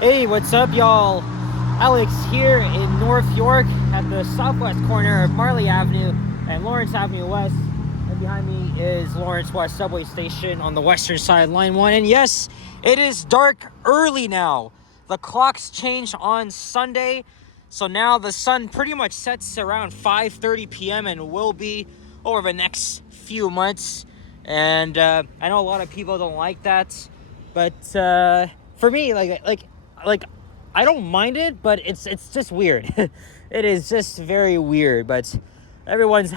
Hey, what's up, y'all? Alex here in North York at the southwest corner of Marlee Avenue and Lawrence Avenue West. And behind me is Lawrence West subway station on the western side, line 1. And yes, it is dark early now. The clocks changed on Sunday, so now the sun pretty much sets around 5:30 p.m. and will be over the next few months. And I know a lot of people don't like that, but for me, like I don't mind it, but it's just weird. It is just very weird, but everyone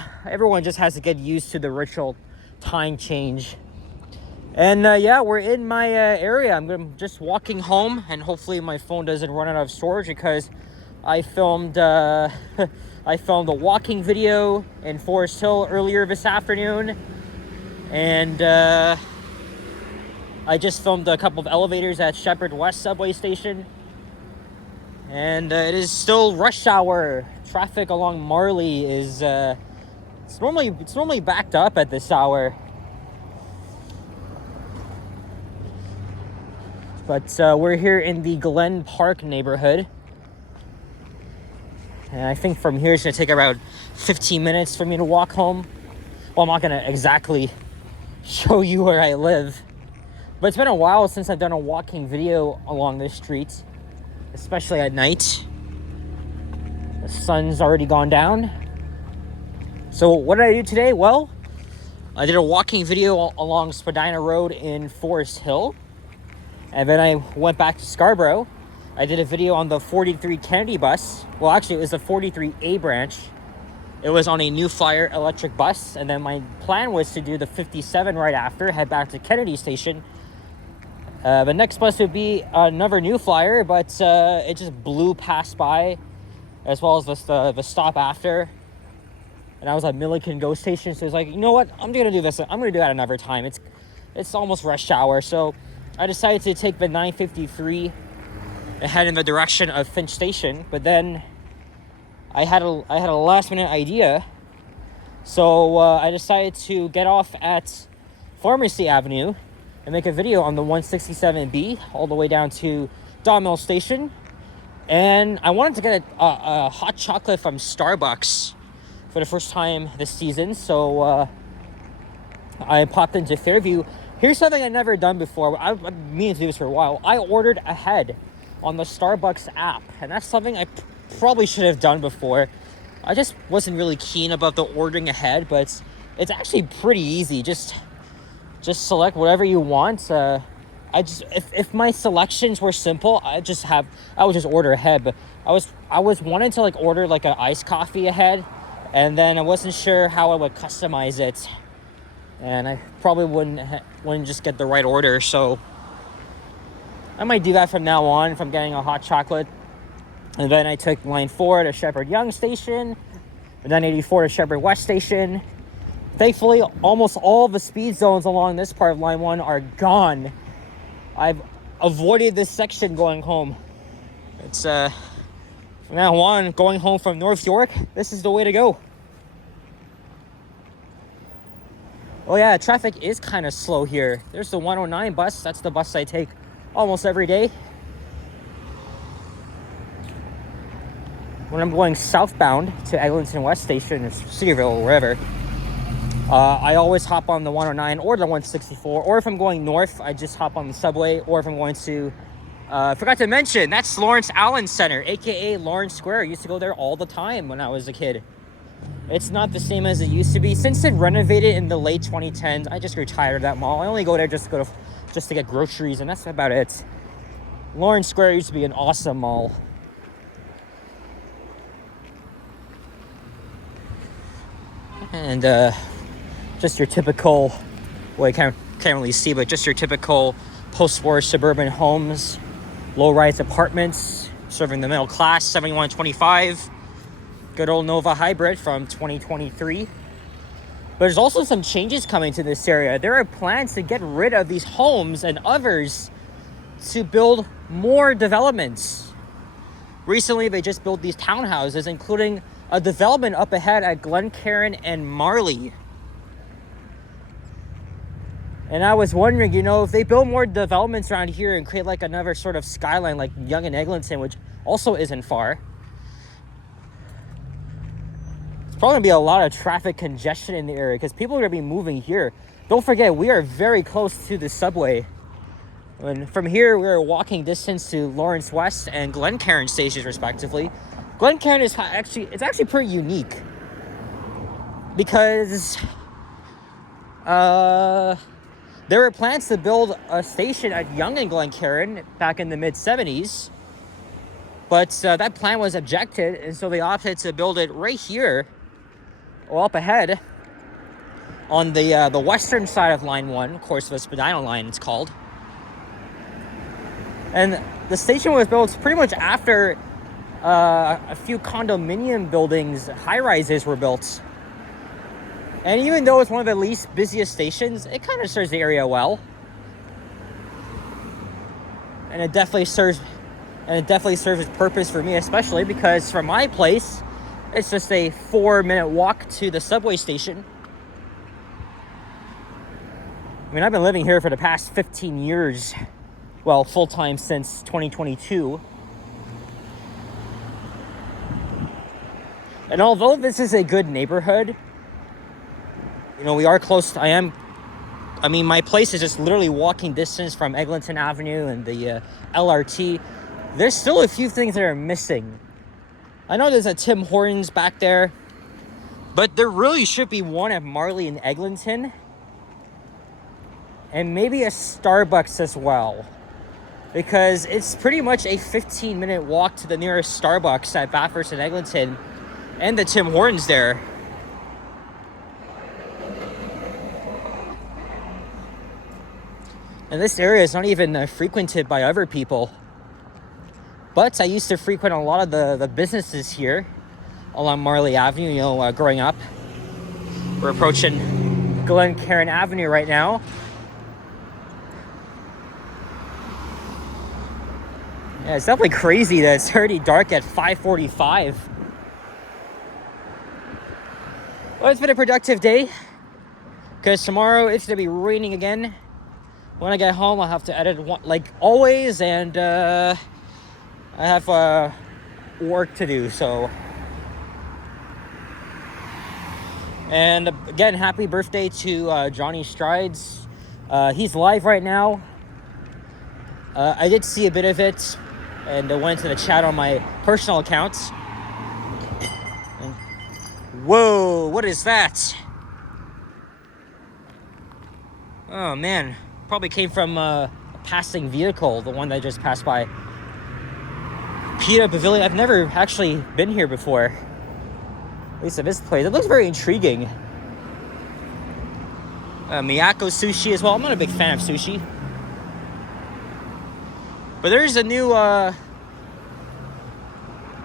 just has to get used to the ritual time change. And yeah, we're in my area. I'm just walking home, and hopefully my phone doesn't run out of storage because I filmed I filmed a walking video in Forest Hill earlier this afternoon, and I just filmed a couple of elevators at Shepherd West subway station. And it is still rush hour. Traffic along Marlee is it's normally backed up at this hour. But we're here in the Glen Park neighborhood. And I think from here it's gonna take about 15 minutes for me to walk home. Well, I'm not gonna exactly show you where I live, but it's been a while since I've done a walking video along this street, especially at night. The sun's already gone down. So what did I do today? Well, I did a walking video along Spadina Road in Forest Hill, and then I went back to Scarborough. I did a video on the 43 Kennedy bus. Well, actually, it was the 43A branch. It was on a New Flyer electric bus, and then my plan was to do the 57 right after, head back to Kennedy Station. The next bus would be another New Flyer, but it just blew past by, as well as the stop after. And I was at Milliken GO Station, so I was like, you know what? I'm gonna do this. I'm gonna do that another time. It's almost rush hour, so I decided to take the 953 and head in the direction of Finch Station. But then I had a last minute idea, so I decided to get off at Pharmacy Avenue and make a video on the 167B all the way down to Dawmill Station. And I wanted to get a hot chocolate from Starbucks for the first time this season, so I popped into Fairview. Here's something I've never done before. I've been meaning to do this for a while. I ordered ahead on the Starbucks app, and that's something I probably should have done before. I just wasn't really keen about the ordering ahead, but it's actually pretty easy. Just select whatever you want. If my selections were simple, I would just order ahead. But I was wanting to order an iced coffee ahead, and then I wasn't sure how I would customize it, and I probably wouldn't just get the right order. So I might do that from now on if I'm getting a hot chocolate. And then I took line 4 to Shepherd Young Station, and then 84 to Shepherd West Station. Thankfully, almost all the speed zones along this part of line 1 are gone. I've avoided this section going home. It's from now on, going home from North York, this is the way to go. Oh yeah, traffic is kind of slow here. There's the 109 bus. That's the bus I take almost every day. When I'm going southbound to Eglinton West Station, or Cedarville, or wherever, I always hop on the 109 or the 164. Or if I'm going north, I just hop on the subway. Or if I'm going to, forgot to mention, that's Lawrence Allen Center, aka Lawrence Square. I used to go there all the time when I was a kid. It's not the same as it used to be. Since it renovated in the late 2010s, I just grew tired of that mall. I only go there just to get groceries, and that's about it. Lawrence Square used to be an awesome mall. And just your typical, well, you can't really see, but just your typical post-war suburban homes, low-rise apartments serving the middle class. 7125, good old Nova Hybrid from 2023. But there's also some changes coming to this area. There are plans to get rid of these homes and others to build more developments. Recently, they just built these townhouses, including a development up ahead at Glen and Marlee. And I was wondering, if they build more developments around here and create like another sort of skyline like Yonge and Eglinton, which also isn't far. It's probably gonna be a lot of traffic congestion in the area because people are gonna be moving here. Don't forget, we are very close to the subway. And from here, we're walking distance to Lawrence West and Glencairn stations, respectively. Glencairn is actually pretty unique because there were plans to build a station at Yonge and Glencairn back in the mid-70s, but that plan was objected, and so they opted to build it right here, or up ahead, on the western side of Line 1, of course, the Spadina Line it's called. And the station was built pretty much after a few condominium buildings, high-rises were built. And even though it's one of the least busiest stations, it kind of serves the area well. And it definitely serves its purpose for me, especially because from my place, it's just a 4-minute walk to the subway station. I mean, I've been living here for the past 15 years. Well, full-time since 2022. And although this is a good neighborhood, we are close. My place is just literally walking distance from Eglinton Avenue and the LRT. There's still a few things that are missing. I know there's a Tim Hortons back there, but there really should be one at Marlee and Eglinton. And maybe a Starbucks as well. Because it's pretty much a 15-minute walk to the nearest Starbucks at Bathurst and Eglinton and the Tim Hortons there. And this area is not even frequented by other people. But I used to frequent a lot of the businesses here along Marlee Avenue, growing up. We're approaching Glencairn Avenue right now. Yeah, it's definitely crazy that it's already dark at 5:45. Well, it's been a productive day because tomorrow it's going to be raining again. When I get home, I'll have to edit like always, and I have work to do, so. And again, happy birthday to Johnny Strides. He's live right now. I did see a bit of it, and I went to the chat on my personal accounts. Whoa, what is that? Oh man, probably came from a passing vehicle, the one that just passed by. Pita Pavilion, I've never actually been here before. At least at this place. It looks very intriguing. Miyako Sushi as well. I'm not a big fan of sushi. But there's a new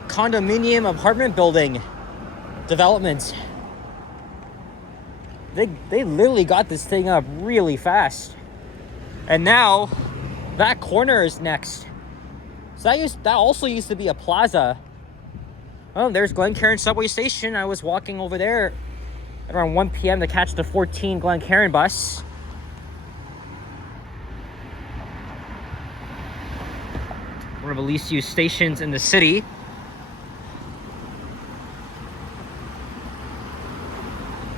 condominium apartment building development. They literally got this thing up really fast. And now that corner is next. So that also used to be a plaza. Oh, there's Glencairn subway station. I was walking over there at around 1 p.m. to catch the 14 Glencairn bus. One of the least used stations in the city.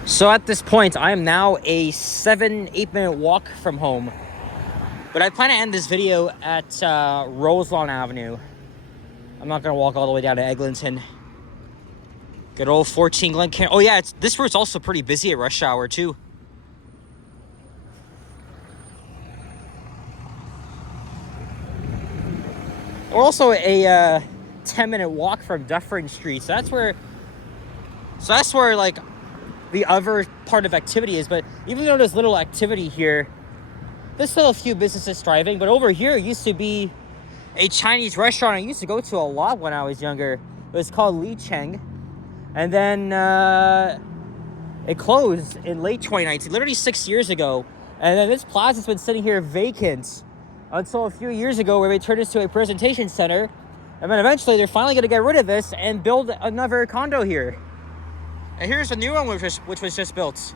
So at this point, I am now a 7-8 minute walk from home. But I plan to end this video at Roselawn Avenue. I'm not going to walk all the way down to Eglinton. Good old 14 Glencairn. Oh yeah, this route's also pretty busy at rush hour too. We're also a 10-minute walk from Dufferin Street. So that's where like the other part of activity is. But even though there's little activity here, there's still a few businesses thriving. But over here used to be a Chinese restaurant I used to go to a lot when I was younger. It was called Li Cheng. And then it closed in late 2019, literally 6 years ago. And then this plaza's been sitting here vacant until a few years ago, where they turned this to a presentation center. And then eventually they're finally going to get rid of this and build another condo here. And here's a new one which was just built.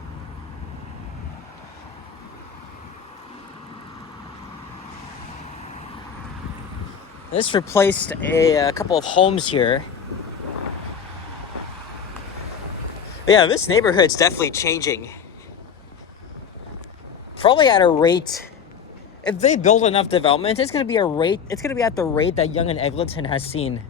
This replaced a couple of homes here. But yeah, this neighborhood's definitely changing. Probably at a rate, if they build enough development, it's gonna be at the rate that Yonge and Eglinton has seen.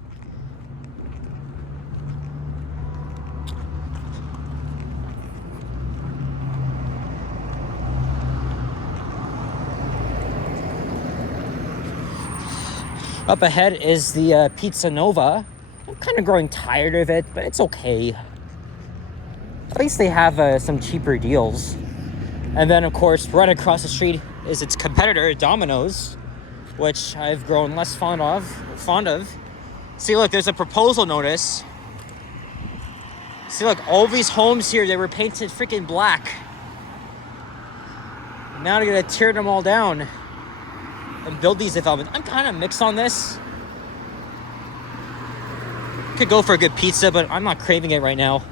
Up ahead is the Pizza Nova. I'm kind of growing tired of it, but it's okay. At least they have some cheaper deals. And then, of course, right across the street is its competitor, Domino's, which I've grown less fond of. See, look, there's a proposal notice. See, look, all these homes here, they were painted freaking black. Now they're gonna tear them all down and build these developments. I'm kind of mixed on this. Could go for a good pizza, but I'm not craving it right now.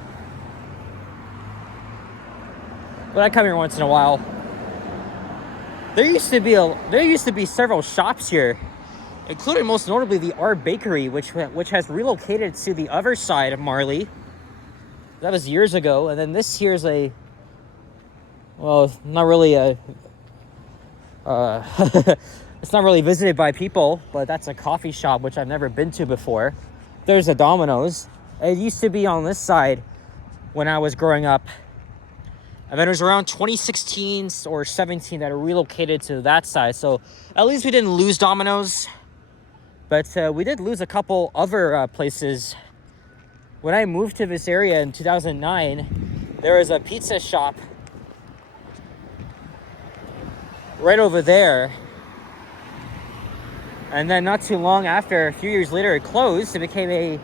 But I come here once in a while. There used to be several shops here, including most notably the R Bakery, which has relocated to the other side of Marlee. That was years ago, and then this here's not really it's not really visited by people, but that's a coffee shop which I've never been to before. There's a Domino's. It used to be on this side when I was growing up. And then it was around 2016 or 17 that it relocated to that side. So at least we didn't lose Domino's. But we did lose a couple other places. When I moved to this area in 2009, there was a pizza shop right over there. And then not too long after, a few years later, it closed. It became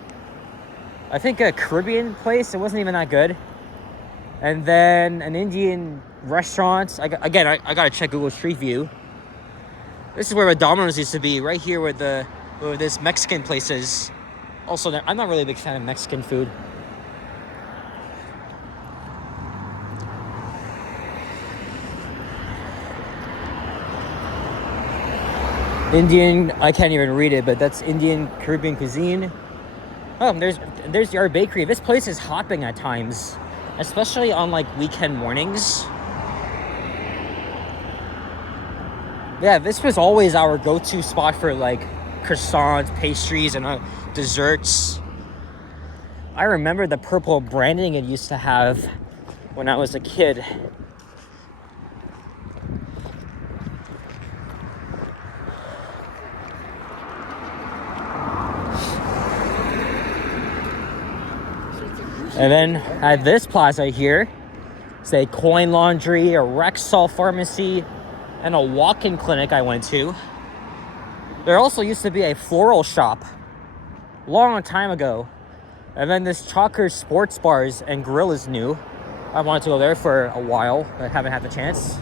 I think a Caribbean place. It wasn't even that good. And then an Indian restaurant. I gotta check Google Street View. This is where a Domino's used to be, right here where this Mexican place is. Also, I'm not really a big fan of Mexican food. Indian, I can't even read it, but that's Indian Caribbean cuisine. Oh, there's the R Bakery. This place is hopping at times, especially on like weekend mornings. Yeah, this was always our go-to spot for like croissants, pastries, and desserts. I remember the purple branding it used to have when I was a kid. And then at this plaza here, it's a coin laundry, a Rexall pharmacy, and a walk-in clinic I went to. There also used to be a floral shop long time ago. And then this Chalker Sports Bars and Grill is new. I wanted to go there for a while, but haven't had the chance.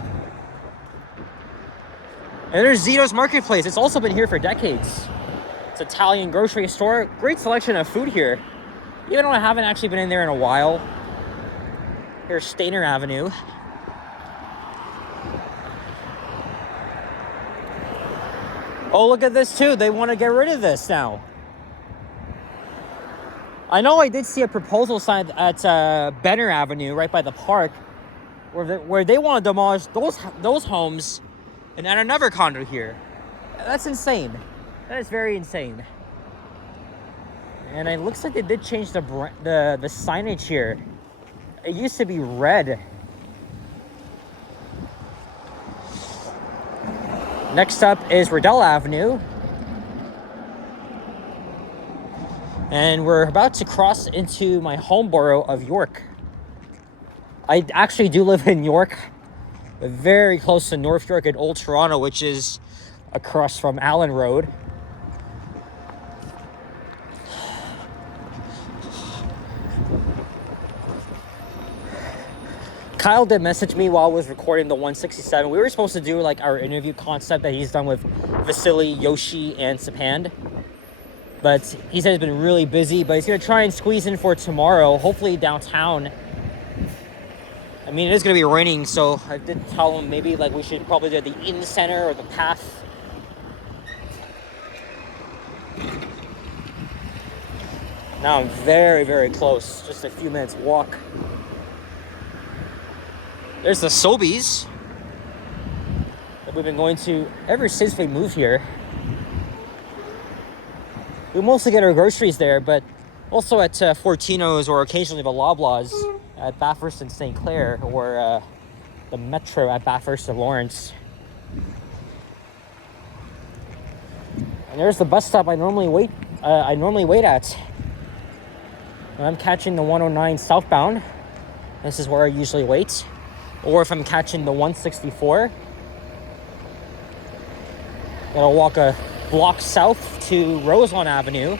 And there's Zito's Marketplace. It's also been here for decades. It's an Italian grocery store. Great selection of food here. Even though I haven't actually been in there in a while. Here's Stainer Avenue. Oh, look at this too. They want to get rid of this now. I know I did see a proposal sign at Benner Avenue, right by the park, where they want to demolish those homes and add another condo here. That's insane. That is very insane. And it looks like they did change the signage here. It used to be red. Next up is Riddell Avenue. And we're about to cross into my home borough of York. I actually do live in York, very close to North York and Old Toronto, which is across from Allen Road. Kyle did message me while I was recording the 167. We were supposed to do like our interview concept that he's done with Vasily, Yoshi, and Sapand. But he said he's been really busy, but he's going to try and squeeze in for tomorrow, hopefully downtown. I mean, it is going to be raining, so I did tell him maybe like we should probably do the in center or the path. Now I'm very, very close. Just a few minutes walk. There's the Sobeys that we've been going to ever since we moved here. We mostly get our groceries there, but also at Fortino's or occasionally the Loblaws at Bathurst and St. Clair, or the Metro at Bathurst and Lawrence. And there's the bus stop I normally wait at when I'm catching the 109 southbound. This is where I usually wait. Or if I'm catching the 164, gotta walk a block south to Rosemont Avenue.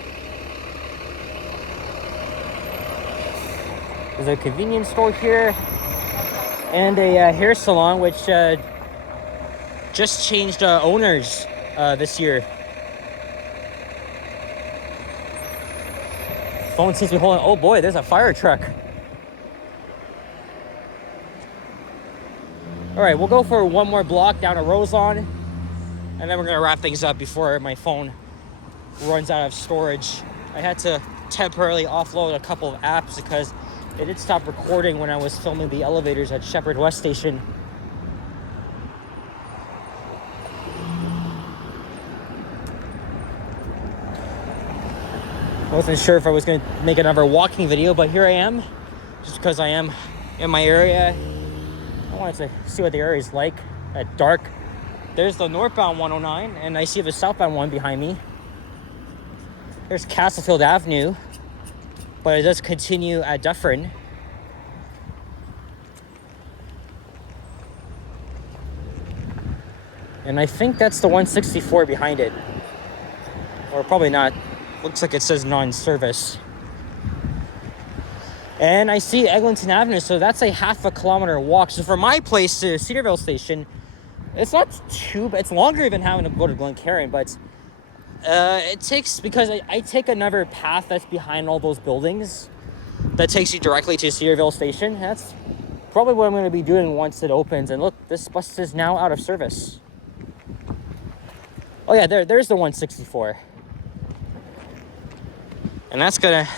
There's a convenience store here and a hair salon, which just changed owners this year. Phone seems to be holding. Oh boy, there's a fire truck. All right, we'll go for one more block down to Rosemont, and then we're gonna wrap things up before my phone runs out of storage. I had to temporarily offload a couple of apps because it did stop recording when I was filming the elevators at Shepherd West Station. I wasn't sure if I was going to make another walking video, but here I am, just because I am in my area. I wanted to see what the area is like at dark. There's the northbound 109, and I see the southbound one behind me. There's Castlefield Avenue, but it does continue at Dufferin. And I think that's the 164 behind it. Or probably not. Looks like it says non-service. And I see Eglinton Avenue, so that's a half a kilometer walk. So from my place to Cedarville Station, it's not too bad. It's longer than having to go to Glencairn, but it takes, because I take another path that's behind all those buildings that takes you directly to Cedarville Station. That's probably what I'm going to be doing once it opens. And look, this bus is now out of service. Oh yeah, there's the 164. And that's going to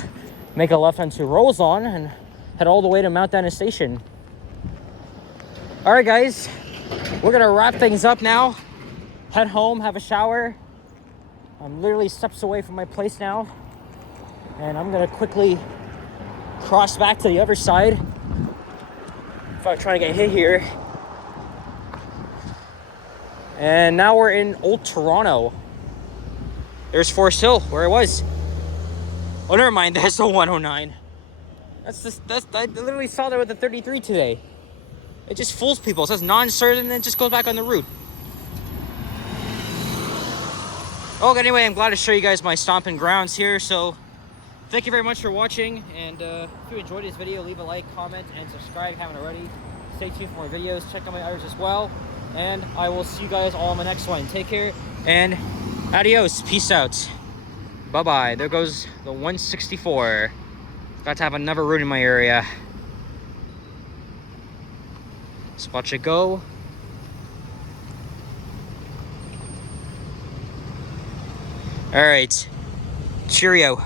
make a left onto Rosemont and head all the way to Mount Dennis Station. All right, guys, we're going to wrap things up now. Head home, have a shower. I'm literally steps away from my place now. And I'm going to quickly cross back to the other side if I'm trying to get hit here. And now we're in Old Toronto. There's Forest Hill, where I was. Oh, never mind. That's the 109. I literally saw that with the 33 today. It just fools people. It says non-certain and then it just goes back on the route. Oh, anyway, I'm glad to show you guys my stomping grounds here. So, thank you very much for watching. And if you enjoyed this video, leave a like, comment, and subscribe if you haven't already. Stay tuned for more videos. Check out my others as well. And I will see you guys all in the next one. Take care and adios. Peace out. Bye-bye. There goes the 164. Got to have another route in my area. Let's watch it go. All right. Cheerio.